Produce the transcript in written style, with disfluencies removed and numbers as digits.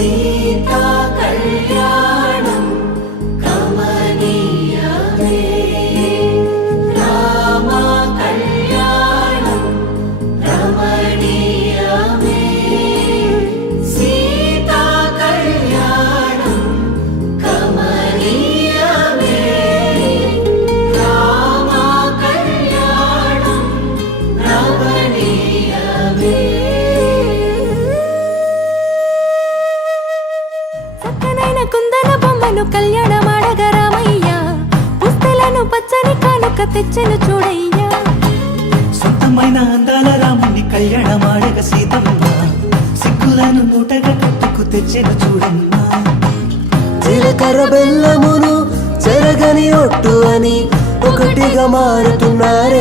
సీతా కళ్యాణం కమనీయమే, రామ కళ్యాణం రమణీయమే, సీతా కళ్యాణం కమనీయమే, రామ కళ్యాణం రమణీయమే. చక్కనైన కుందన బొమ్మను కళ్యాణమాడగ రామయ్య, పుస్తలను పచ్చని కానుక తెచ్చెను చూడయ్యా. సొంతమైన అందాల రాముని కళ్యాణమాడగ సీతమ్మ, సిగ్గులను మూటగా కట్టుకు తెచ్చెను చూడమ్మా. జీలకర్ర బెల్లమును చెరగని ఒట్టు అని ఒకటిగా మారుతున్నారే